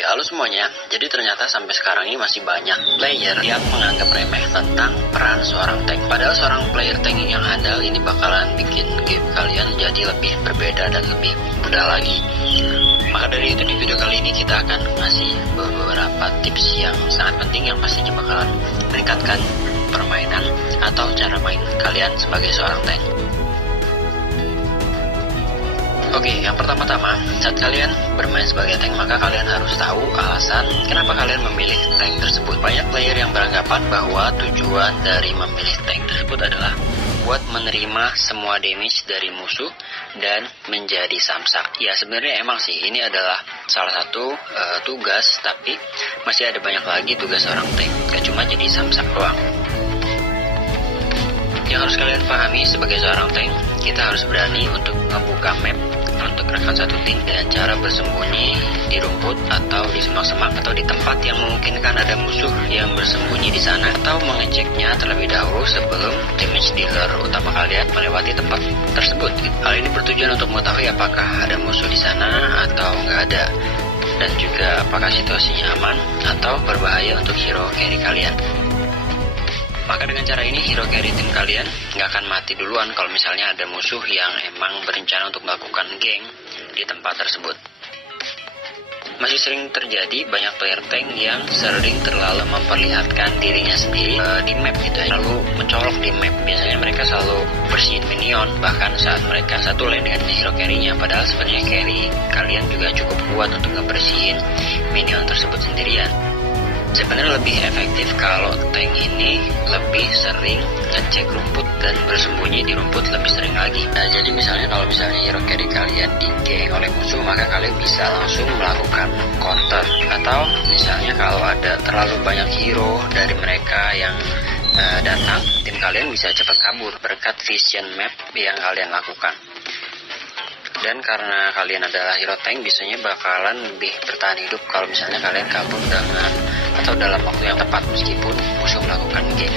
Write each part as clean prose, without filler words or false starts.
Halo semuanya. Jadi ternyata sampai sekarang ini masih banyak player yang menganggap remeh tentang peran seorang tank. Padahal seorang player tank yang handal ini bakalan bikin game kalian jadi lebih berbeda dan lebih mudah lagi. Maka dari itu di video kali ini kita akan ngasih beberapa tips yang sangat penting yang pastinya bakalan meningkatkan permainan atau cara main kalian sebagai seorang tank. Oke, yang pertama-tama, saat kalian bermain sebagai tank, maka kalian harus tahu alasan kenapa kalian memilih tank tersebut. Banyak player yang beranggapan bahwa tujuan dari memilih tank tersebut adalah buat menerima semua damage dari musuh dan menjadi samsak. Ya, sebenarnya emang sih ini adalah salah satu tugas, tapi masih ada banyak lagi tugas seorang tank, gak cuma jadi samsak doang. Yang harus kalian pahami sebagai seorang tank, kita harus berani untuk membuka map untuk rekan satu tim dengan cara bersembunyi di rumput atau di semak-semak atau di tempat yang memungkinkan ada musuh yang bersembunyi di sana, atau mengeceknya terlebih dahulu sebelum damage dealer utama kalian melewati tempat tersebut. Hal ini bertujuan untuk mengetahui apakah ada musuh di sana atau nggak ada, dan juga apakah situasinya aman atau berbahaya untuk hero carry kalian. Maka dengan cara ini hero carry tim kalian nggak akan mati duluan kalau misalnya ada musuh yang emang berencana untuk melakukan geng di tempat tersebut. Masih sering terjadi banyak player tank yang sering terlalu memperlihatkan dirinya sendiri di map gitu ya, lalu mencolok di map. Biasanya mereka selalu bersihin minion bahkan saat mereka satu lane dengan hero carry-nya, padahal sebenarnya carry kalian juga cukup kuat untuk ngebersihin minion tersebut sendirian. Sebenarnya lebih efektif kalau tank ini lebih sering ngecek rumput dan bersembunyi di rumput lebih sering lagi. Nah, jadi misalnya kalau misalnya hero carry kalian di-geng oleh musuh, maka kalian bisa langsung melakukan counter. Atau misalnya kalau ada terlalu banyak hero dari mereka yang datang, tim kalian bisa cepat kabur berkat vision map yang kalian lakukan. Dan karena kalian adalah hero tank, biasanya bakalan lebih bertahan hidup kalau misalnya kalian kabur dengan atau dalam waktu yang tepat meskipun musuh melakukan game.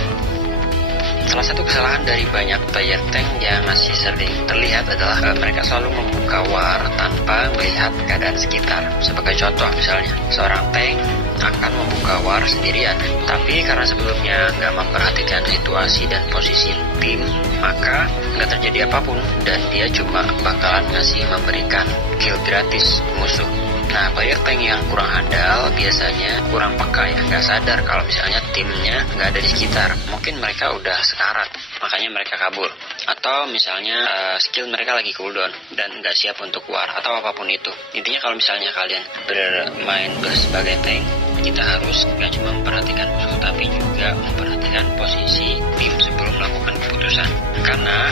Salah satu kesalahan dari banyak player tank yang masih sering terlihat adalah mereka selalu membuka war tanpa melihat keadaan sekitar. Sebagai contoh misalnya, seorang tank akan membuka war sendirian, tapi karena sebelumnya nggak memperhatikan situasi dan posisi tim, maka nggak terjadi apapun dan dia cuma bakalan memberikan kill gratis musuh. Nah, player tank yang kurang handal biasanya kurang peka ya, nggak sadar kalau misalnya timnya nggak ada di sekitar. Mungkin mereka udah sekarat, makanya mereka kabur. Atau misalnya skill mereka lagi cooldown dan nggak siap untuk war atau apapun itu. Intinya kalau misalnya kalian bermain sebagai tank, kita harus nggak cuma memperhatikan musuh, tapi juga memperhatikan posisi tim sebelum melakukan keputusan. Karena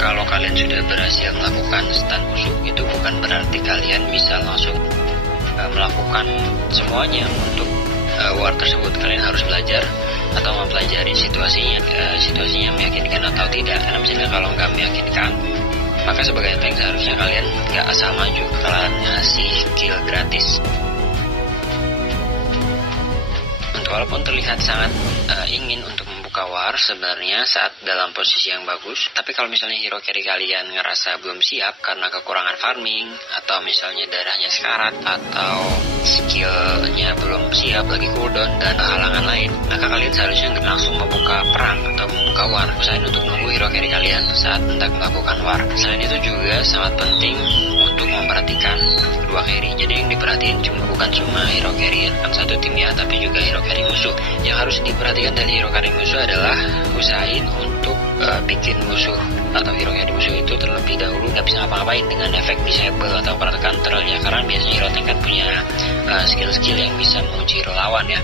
kalau kalian sudah berhasil melakukan stun musuh, itu bukan berarti kalian bisa langsung melakukan semuanya untuk war tersebut. Kalian harus belajar atau mempelajari situasinya meyakinkan atau tidak. Karena misalnya kalau nggak meyakinkan, maka sebagai tank seharusnya kalian nggak asal maju, kalian ngasih kill gratis. Walaupun terlihat sangat ingin untuk membuka war sebenarnya saat dalam posisi yang bagus, tapi kalau misalnya hero carry kalian ngerasa belum siap karena kekurangan farming, atau misalnya darahnya sekarat, atau skillnya belum siap lagi cooldown dan halangan lain, maka kalian seharusnya langsung membuka perang atau membuka war. Usahain untuk nunggu hero carry kalian saat hendak melakukan war. Selain itu juga sangat penting untuk memperhatikan kedua carry. Jadi yang diperhatiin bukan cuma hero carry kan satu tim ya, tapi juga hero carry musuh. Yang harus diperhatikan dari hero carry musuh adalah usahain untuk bikin musuh atau hero carry musuh itu terlebih dahulu nggak bisa ngapa-ngapain dengan efek disable atau counter ya, karena biasanya hero tank kan punya skill-skill yang bisa menguji hero lawan ya,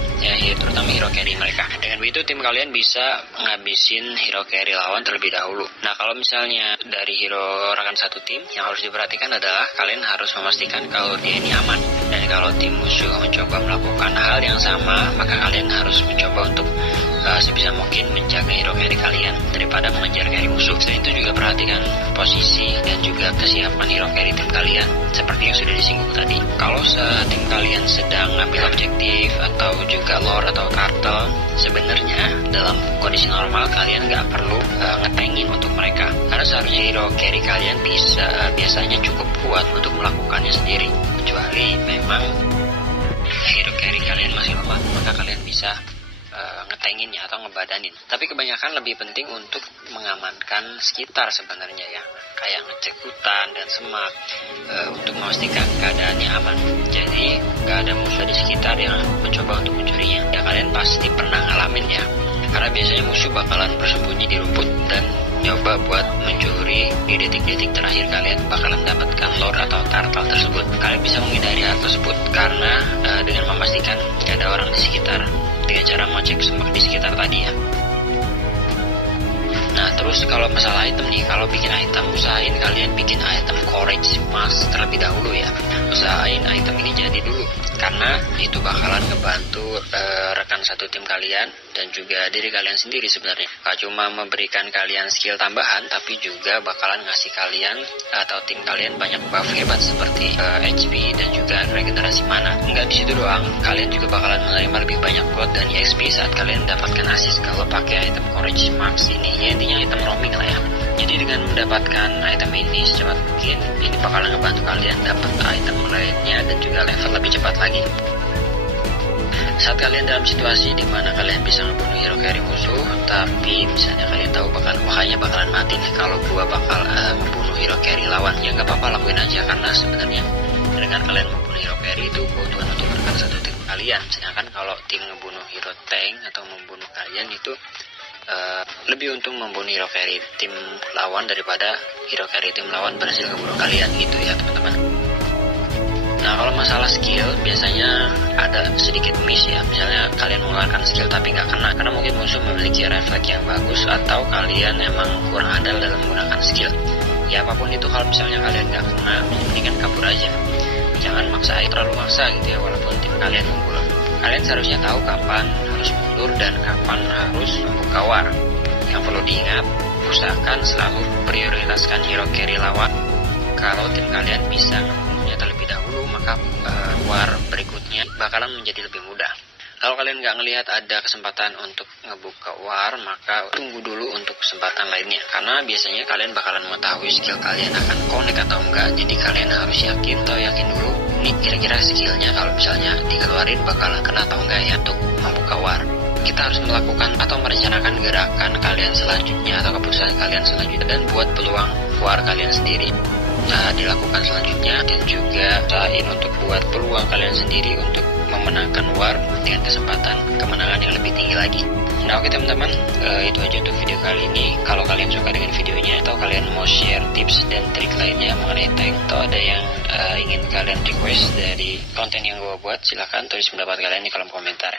terutama hero carry mereka. Dengan begitu tim kalian bisa ngabisin hero carry lawan terlebih dahulu. Nah, kalau misalnya dari hero rekan satu tim, yang harus diperhatikan adalah kalian harus memastikan kalau dia ini aman. Dan kalau tim musuh mencoba melakukan hal yang sama, maka kalian harus mencoba untuk sebisa mungkin menjaga hero carry kalian daripada mengejar carry musuh. Selain itu juga perhatikan posisi dan juga kesiapan hero carry tim kalian seperti yang sudah disinggung tadi. Kalau tim kalian sedang ngambil objektif atau juga lore atau kartel, sebenarnya dalam kondisi normal kalian nggak perlu ngetengin untuk mereka, karena seharusnya hero carry kalian biasanya cukup kuat untuk melakukannya sendiri, kecuali memang ngetanginnya atau ngebadanin. Tapi kebanyakan lebih penting untuk mengamankan sekitar sebenarnya ya, kayak ngecek hutan dan semak untuk memastikan keadaannya aman. Jadi gak ada musuh di sekitar yang mencoba untuk mencurinya. Ya kalian pasti pernah ngalamin ya, karena biasanya musuh bakalan bersembunyi di rumput dan nyoba buat mencuri di detik-detik terakhir kalian bakalan mendapatkan lore atau turtle tersebut. Kalian bisa menghindari hal tersebut karena dengan memastikan tidak ada orang di sekitar dengan cara mengecek semak di sekitar tadi ya. Nah terus kalau masalah item nih, kalau bikin item usahain kalian bikin item courage mask terlebih dahulu ya. Usahain item ini jadi dulu, karena itu bakalan ngebantu rekan satu tim kalian dan juga diri kalian sendiri sebenarnya. Gak cuma memberikan kalian skill tambahan, tapi juga bakalan ngasih kalian atau tim kalian banyak buff hebat seperti HP dan juga regenerasi mana. Nggak di situ doang, kalian juga bakalan menerima lebih banyak gold dan EXP saat kalian mendapatkan assist kalau pakai item courage max ini. Ya intinya item roaming lah ya. Jadi dengan mendapatkan item ini secepat mungkin, ini bakalan ngebantu kalian dapat item lainnya dan juga level lebih cepat lagi. Saat kalian dalam situasi di mana kalian bisa ngebunuh hero carry musuh, tapi misalnya kalian tahu kayaknya bakalan mati nih kalau gua bakal ngebunuh hero carry lawan, ya nggak apa-apa, lakuin aja, karena sebenarnya dengan kalian membunuh hero carry itu keuntungan untuk rekan satu tim kalian. Sedangkan kalau tim ngebunuh hero tank atau membunuh kalian itu lebih untung membunuh hero carry tim lawan daripada hero carry tim lawan berhasil ngebunuh kalian gitu ya teman-teman. Nah kalau masalah skill biasanya ada sedikit miss ya. Misalnya kalian mengeluarkan skill tapi nggak kena karena mungkin musuh memiliki refleks yang bagus atau kalian emang kurang andal dalam menggunakan skill. Ya apapun itu, kalau misalnya kalian nggak kena, mendingan kabur aja. Jangan maksain, terlalu maksa gitu ya walaupun tim kalian unggul. Kalian seharusnya tahu kapan harus mundur dan kapan harus membuka war. Yang perlu diingat, usahakan selalu prioritaskan hero carry lawan. Kalau tim kalian bisa ngebunuhnya terlebih dahulu, maka war berikutnya bakalan menjadi lebih mudah. Kalau kalian nggak ngelihat ada kesempatan untuk ngebuka war, maka tunggu dulu untuk kesempatan lainnya. Karena biasanya kalian bakalan mengetahui skill kalian akan connect atau enggak. Jadi kalian harus yakin dulu, ini kira-kira skillnya kalau misalnya dikeluarin bakalan kena atau enggak ya untuk membuka war. Kita harus melakukan atau merencanakan gerakan kalian selanjutnya atau keputusan kalian selanjutnya dan buat peluang war kalian sendiri dilakukan selanjutnya, dan juga usahain untuk buat peluang kalian sendiri untuk memenangkan war dengan kesempatan kemenangan yang lebih tinggi lagi. Nah oke teman-teman, itu aja untuk video kali ini. Kalau kalian suka dengan videonya atau kalian mau share tips dan trik lainnya mengenai tank, atau ada yang ingin kalian request dari konten yang gue buat, silahkan tulis pendapat kalian di kolom komentar.